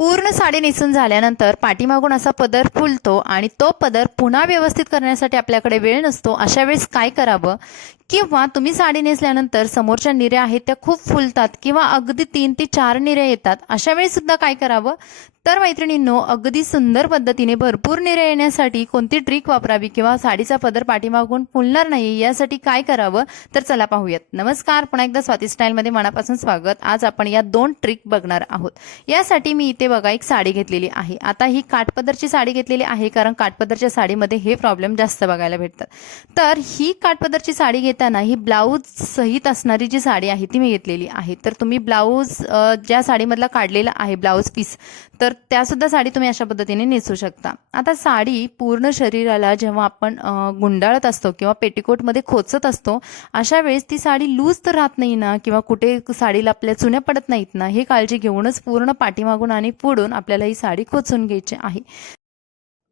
पूर्ण साडी नेसून झाल्यानंतर पाठीमागून असा पदर फुलतो आणि तो पदर पुन्हा व्यवस्थित करण्यासाठी आपल्याकडे वेळ नसतो अशा वेळेस काय करावं? किंवा तुम्ही साडी नेसल्यानंतर समोरच्या निऱ्या आहेत त्या खूप फुलतात किंवा अगदी तीन ते चार निऱ्या येतात अशा वेळी सुद्धा काय करावं? तर मैत्रिणींनो अगदी सुंदर पद्धतीने भरपूर निऱ्या येण्यासाठी कोणती ट्रिक वापरावी किंवा साडीचा पदर पाठीमागून फुलणार नाही यासाठी काय करावं? तर चला पाहूयात. नमस्कार पुन्हा एकदा स्वाती स्टाईलमध्ये मनापासून स्वागत. आज आपण या दोन ट्रिक बघणार आहोत. यासाठी मी इथे बघा एक साडी घेतलेली आहे. आता ही काठपदरची साडी घेतलेली आहे कारण काठपदरच्या साडीमध्ये हे प्रॉब्लेम जास्त बघायला भेटतात. तर ही काठपदरची साडी घेताना ही ब्लाऊज सहित असणारी जी साडी आहे ती मी घेतलेली आहे. तर तुम्ही ब्लाऊज ज्या साडीमधला काढलेला आहे ब्लाऊज पीस तर त्यासुद्धा साडी तुम्ही अशा पद्धतीने नेसू शकता. आता साडी पूर्ण शरीराला जेव्हा आपण गुंडाळत असतो किंवा पेटीकोटमध्ये खोचत असतो अशा वेळेस ती साडी लूज तर राहत नाही ना? किंवा कुठे साडीला आपल्या चुन्या पडत नाहीत ना? हे काळजी घेऊनच पूर्ण पाठीमागून आणि पुढून आपल्याला ही साडी खोचून घ्यायची आहे.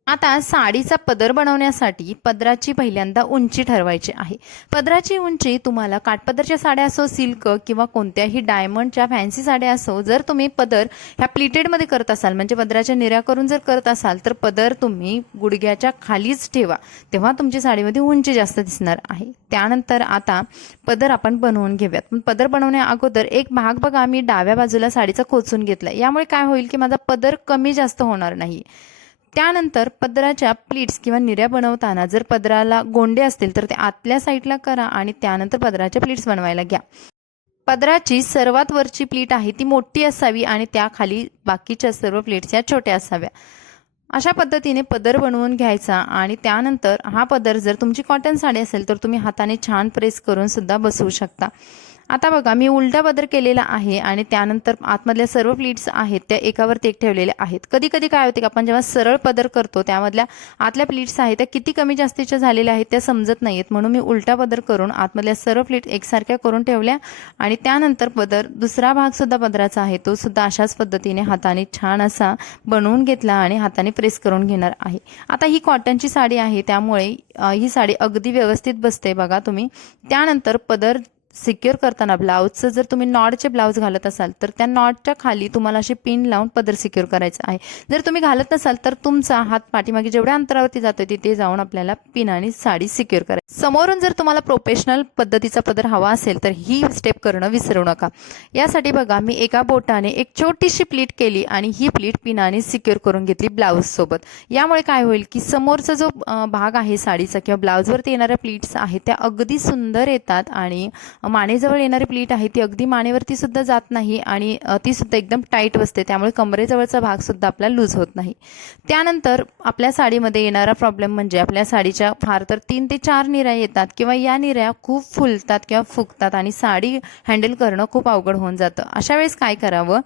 आता साडीचा पदर बनवण्यासाठी पदराची पहिल्यांदा उंची ठरवायची आहे. पदराची उंची तुम्हाला काठपदरच्या साड्या असो सिल्क किंवा कोणत्याही डायमंडच्या फॅन्सी साड्या असो जर तुम्ही पदर ह्या प्लिटेडमध्ये करत असाल म्हणजे पदराच्या निऱ्या करून जर करत असाल तर पदर तुम्ही गुडघ्याच्या खालीच ठेवा तेव्हा तुमची साडीमध्ये उंची जास्त दिसणार आहे. त्यानंतर आता पदर आपण बनवून घेऊयात. पण पदर बनवण्या अगोदर एक भाग बघा मी डाव्या बाजूला साडीचा खोचून घेतला यामुळे काय होईल की माझा पदर कमी जास्त होणार नाही. त्यानंतर पदराच्या प्लीट्स किंवा निऱ्या बनवताना जर पदराला गोंडे असतील तर ते आतल्या साईडला करा आणि त्यानंतर पदराच्या प्लीट्स बनवायला घ्या. पदराची सर्वात वरची प्लीट आहे ती मोठी असावी आणि त्याखाली बाकीच्या सर्व प्लेट्स या छोट्या असाव्या. अशा पद्धतीने पदर बनवून घ्यायचा आणि त्यानंतर हा पदर जर तुमची कॉटन साडी असेल तर तुम्ही हाताने छान प्रेस करून सुद्धा बसवू शकता. आता बघा मी उलटा पदर केलेला आहे आणि त्यानंतर आतमधल्या सर्व प्लीट्स आहेत त्या एकावरती एक ठेवलेल्या आहेत. कधी कधी काय होते की आपण जेव्हा सरळ पदर करतो त्यामधल्या आतल्या प्लीट्स आहेत त्या किती कमी जास्तीच्या झालेल्या आहेत त्या समजत नाहीत म्हणून मी उलटा पदर करून आतमधल्या सर्व प्लीट एकसारख्या करून ठेवल्या आणि त्यानंतर पदर दुसरा भाग सुद्धा पदराचा आहे. तो सुद्धा अशाच पद्धतीने हाताने छान असा बनवून घेतला आणि हाताने प्रेस करून घेणार आहे. आता ही कॉटनची साडी आहे त्यामुळे ही साडी अगदी व्यवस्थित बसते बघा तुम्ही. त्यानंतर पदर सिक्युअर करताना ब्लाऊजचं जर तुम्ही नॉटचे ब्लाऊज घालत असाल तर त्या नॉटच्या खाली तुम्हाला अशी पिन लावून पदर सिक्युअर करायचा आहे. जर तुम्ही घालत नसाल तर तुमचा हात पाठीमागे जेवढ्या अंतरावरती जातोय तिथे जाऊन आपल्याला पिन आणि साडी सिक्युअर करायची. समोरून जर तुम्हाला प्रोफेशनल पद्धतीचा पदर हवा असेल तर ही स्टेप करणं विसरू नका. यासाठी बघा मी एका बोटाने एक छोटीशी प्लीट केली आणि ही प्लीट पिनाने सिक्युअर करून घेतली ब्लाऊज सोबत. यामुळे काय होईल की समोरचा जो भाग आहे साडीचा किंवा ब्लाऊजवरती येणाऱ्या प्लीट्स आहेत त्या अगदी सुंदर येतात आणि मानेजवळ येणारी प्लीट आहे ती अगदी मानेवरती सुद्धा जात नाही आणि ती सुद्धा एकदम टाईट बसते. त्यामुळे कमरेजवळचा भाग सुद्धा आपला लूज होत नाही. त्यानंतर आपल्या साडीमध्ये येणारा प्रॉब्लेम म्हणजे आपल्या साडीच्या फार तर तीन ते चार निऱ्या येतात किंवा या निऱ्या खूप फुलतात किंवा फुगतात आणि साडी हँडल करणं खूप अवघड होऊन जातं. अशा वेळेस काय करावं?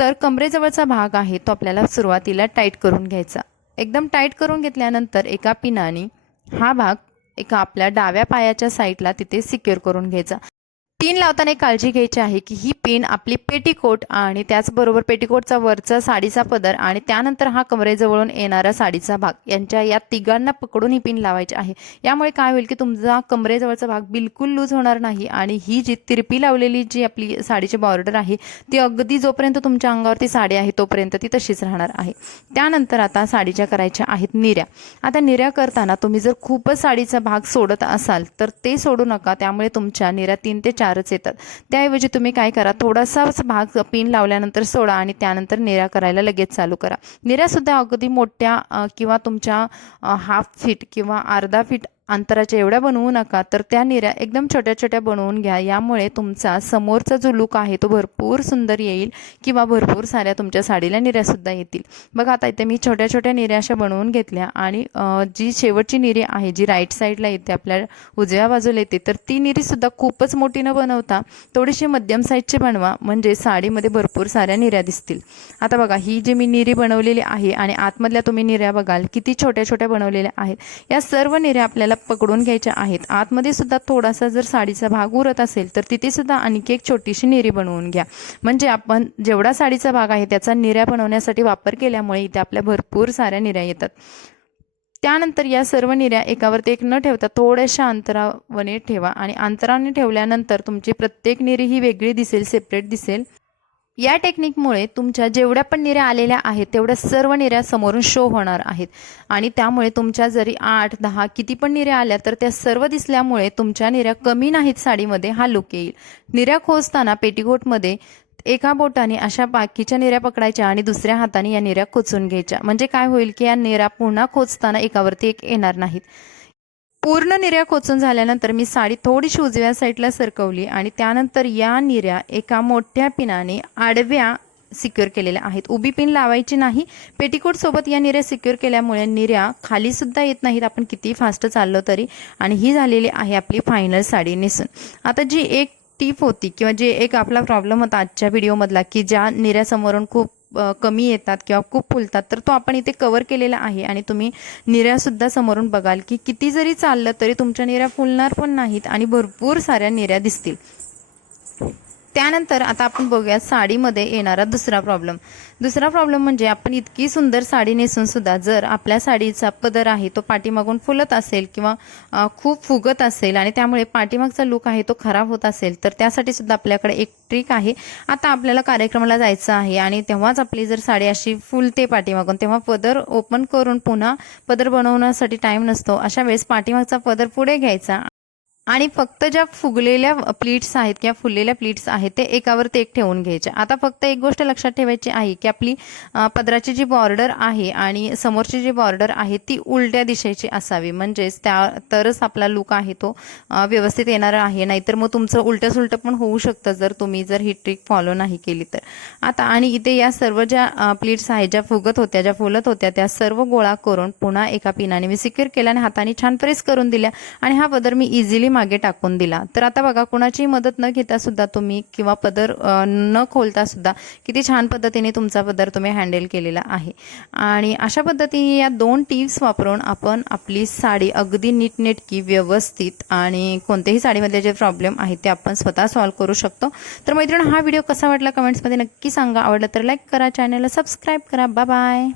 तर कमरेजवळचा भाग आहे तो आपल्याला सुरुवातीला टाईट करून घ्यायचा. एकदम टाईट करून घेतल्यानंतर एका पिनाने हा भाग एका आपल्या डाव्या पायाच्या साईडला तिथे सिक्युअर करून घ्यायचा. पिन लावताना एक काळजी घ्यायची आहे की ही पिन आपली पेटीकोट आणि त्याचबरोबर पेटीकोटचा वरचा साडीचा पदर आणि त्यानंतर हा कमरेजवळून येणारा साडीचा भाग यांच्या या तिघांना पकडून ही पिन लावायची आहे. यामुळे काय होईल की तुमचा कमरेजवळचा भाग बिलकुल लूज होणार नाही आणि ही जी तिरपी लावलेली जी आपली साडीची बॉर्डर आहे ती अगदी जोपर्यंत तुमच्या अंगावरती साडी आहे तोपर्यंत ती तशीच राहणार आहे. त्यानंतर आता साडीच्या करायच्या आहेत निऱ्या. आता निऱ्या करताना तुम्ही जर खूपच साडीचा भाग सोडत असाल तर ते सोडू नका. त्यामुळे तुमच्या निऱ्या तीन ते चार चारच येतात. त्याऐवजी तुम्ही काय करा थोडासाच भाग पिन लावल्यानंतर सोडा आणि त्यानंतर निरा करायला लगेच चालू करा. निऱ्यासुद्धा अगदी मोठ्या किंवा तुमच्या हाफ फीट किंवा अर्धा फीट अंतराच्या एवढ्या बनवू नका तर त्या निऱ्या एकदम छोट्या छोट्या बनवून घ्या. यामुळे तुमचा समोरचा जो लुक आहे तो भरपूर सुंदर येईल किंवा भरपूर साऱ्या तुमच्या साडीला निऱ्यासुद्धा येतील. बघा आता इथे मी छोट्या छोट्या निऱ्या अशा बनवून घेतल्या आणि जी शेवटची निरी आहे जी राईट साईडला येते आपल्या उजव्या बाजूला येते तर ती निरीसुद्धा खूपच मोठी न बनवता थोडीशी मध्यम साईजची बनवा म्हणजे साडीमध्ये भरपूर साऱ्या निऱ्या दिसतील. आता बघा ही जी मी निरी बनवलेली आहे आणि आतमधल्या तुम्ही निऱ्या बघाल किती छोट्या छोट्या बनवलेल्या आहेत. या सर्व निऱ्या आपल्याला पकडून घ्यायच्या आहेत. आतमध्ये सुद्धा थोडासा जर साडीचा भाग उरत असेल तर तिथे सुद्धा आणखी एक छोटीशी निरी बनवून घ्या. म्हणजे आपण जेवढा साडीचा भाग आहे त्याचा निऱ्या बनवण्यासाठी वापर केल्यामुळे इथे आपल्या भरपूर साऱ्या निऱ्या येतात. त्यानंतर या सर्व निऱ्या एकावरती एक न ठेवता थोड्याशा अंतरावने ठेवा आणि अंतराने ठेवल्यानंतर तुमची प्रत्येक निरी ही वेगळी दिसेल सेपरेट दिसेल. या टेक्निकमुळे तुमच्या जेवढ्या पण निऱ्या आलेल्या आहेत तेवढ्या सर्व निऱ्या समोरून शो होणार आहेत. आणि त्यामुळे तुमच्या जरी आठ दहा किती पण निऱ्या आल्या तर त्या सर्व दिसल्यामुळे तुमच्या निऱ्या कमी नाहीत साडीमध्ये हा लुक येईल. निऱ्या खोचताना पेटीकोटमध्ये एका बोटाने अशा बाकीच्या निऱ्या पकडायच्या आणि दुसऱ्या हाताने या निऱ्या खोचून घ्यायच्या. म्हणजे काय होईल की या निऱ्या पुन्हा खोचताना एकावरती एक येणार नाहीत. पूर्ण निर्या खोचून झाल्यानंतर मी साडी थोडीशी उजव्या साईडला सरकवली आणि त्यानंतर या निर्या एका मोठ्या पिनाने आडव्या सिक्युअर केलेल्या आहेत. उभी पिन लावायची नाही. पेटीकोट सोबत या निर्या सिक्युअर केल्यामुळे निर्या खाली सुद्धा येत नाहीत. आपण किती फास्ट चाललो तरी आणि ही झालेली आहे आपली फायनल साडी नेसून. आता जी एक टीप होती किंवा जे एक आपला प्रॉब्लेम होता आजच्या व्हिडिओमधला की ज्या निर्यासमोरून खूप कमी येतात किंवा खूप फुलतात तर तो आपण इथे कवर केलेला आहे. आणि तुम्ही निर्यासुद्धा समोरून बघाल की किती जरी चाललं तरी तुमच्या निर्या फुलणार पण नाहीत आणि भरपूर साऱ्या निर्या दिसतील. त्यानंतर आता आपण बघूया साडीमध्ये येणारा दुसरा प्रॉब्लेम दुसरा प्रॉब्लेम म्हणजे आपण इतकी सुंदर साडी नेसून सुद्धा जर आपल्या साडीचा पदर आहे तो पाठीमागून फुलत असेल किंवा खूप फुगत असेल आणि त्यामुळे पाठीमागचा लुक आहे तो खराब होत असेल तर त्यासाठी सुद्धा आपल्याकडे एक ट्रिक आहे. आता आपल्याला कार्यक्रमाला जायचं आहे आणि तेव्हाच आपली जर साडी अशी फुलते पाठीमागून तेव्हा पदर ओपन करून पुन्हा पदर बनवण्यासाठी टाईम नसतो अशा वेळेस पाठीमागचा पदर पुढे घ्यायचा. आणि फक्त ज्या फुगलेल्या प्लीट्स आहेत किंवा फुललेल्या प्लीट्स आहेत ते एकावर ते एक ठेवून घ्यायच्या आता फक्त एक गोष्ट लक्षात ठेवायची आहे की आपली पदराची जी बॉर्डर आहे आणि समोरची जी बॉर्डर आहे ती उलट्या दिशेची असावी. म्हणजेच त्या तरच आपला लुक आहे तो व्यवस्थित येणार आहे. नाहीतर मग तुमचं उलटं सुलटं पण होऊ शकतं जर तुम्ही जर ही ट्रिक फॉलो नाही केली तर. आता आणि इथे या सर्व ज्या प्लीट्स आहेत ज्या फुगत होत्या ज्या फुलत होत्या त्या सर्व गोळा करून पुन्हा एका पिनाने मी सिक्युअर केल्या आणि हाताने छान प्रेस करून दिल्या. आणि हा पदर मी इझिली मागे टाकून दिला. तर आता बघा कुणाचीही मदत न घेता सुद्धा तुम्ही किंवा पदर न खोलता सुद्धा किती छान पद्धतीने तुमचा पदर तुम्ही हँडल केलेला आहे. आणि अशा पद्धतीने या दोन टिप्स वापरून आपण आपली साडी अगदी नीटनेटकी व्यवस्थित आणि कोणत्याही साडीमध्ये जे प्रॉब्लेम आहेत ते आपण स्वतः सॉल्व्ह करू शकतो. तर मैत्रिणी हा व्हिडिओ कसा वाटला? कमेंट्समध्ये नक्की सांगा. आवडला तर लाईक करा चॅनलला सबस्क्राईब करा. Bye bye